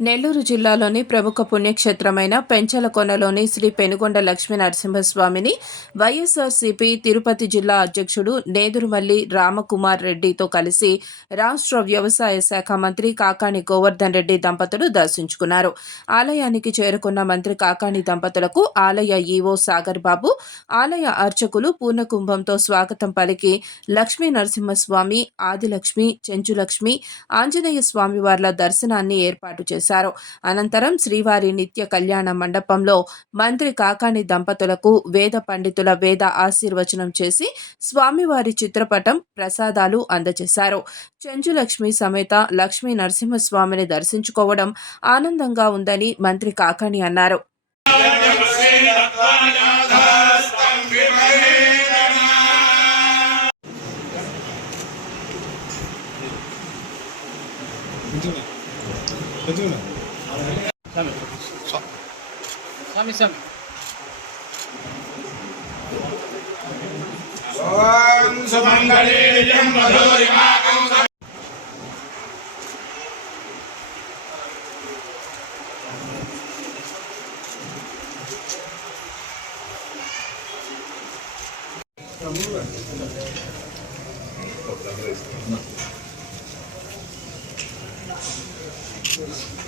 నెల్లూరు జిల్లాలోని ప్రముఖ పుణ్యక్షేత్రమైన పెంచలకొనలోని శ్రీ పెనుగొండ లక్ష్మీ నరసింహస్వామిని వైఎస్ఆర్సీపీ తిరుపతి జిల్లా అధ్యక్షుడు నేదురుమల్లి రామకుమార్ రెడ్డితో కలిసి రాష్ట్ర వ్యవసాయ శాఖ మంత్రి కాకాణి గోవర్ధన్ రెడ్డి దంపతులు దర్శించుకున్నారు. ఆలయానికి చేరుకున్న మంత్రి కాకాణి దంపతులకు ఆలయ ఈవో సాగర్ బాబు ఆలయ అర్చకులు పూర్ణకుంభంతో స్వాగతం పలికి లక్ష్మీ నరసింహస్వామి ఆదిలక్ష్మి చెంచులక్ష్మి ఆంజనేయ స్వామివార్ల దర్శనాన్ని ఏర్పాటు చేశారు. అనంతరం శ్రీవారి నిత్య కళ్యాణ మండపంలో మంత్రి కాకాని దంపతులకు వేద పండితుల వేద ఆశీర్వచనం చేసి స్వామివారి చిత్రపటం ప్రసాదాలు అందజేశారు. చెంచులక్ష్మి సమేత లక్ష్మీ నరసింహస్వామిని దర్శించుకోవడం ఆనందంగా ఉందని మంత్రి కాకాని అన్నారు. 어떻게 마감사 Thank you. Thank you.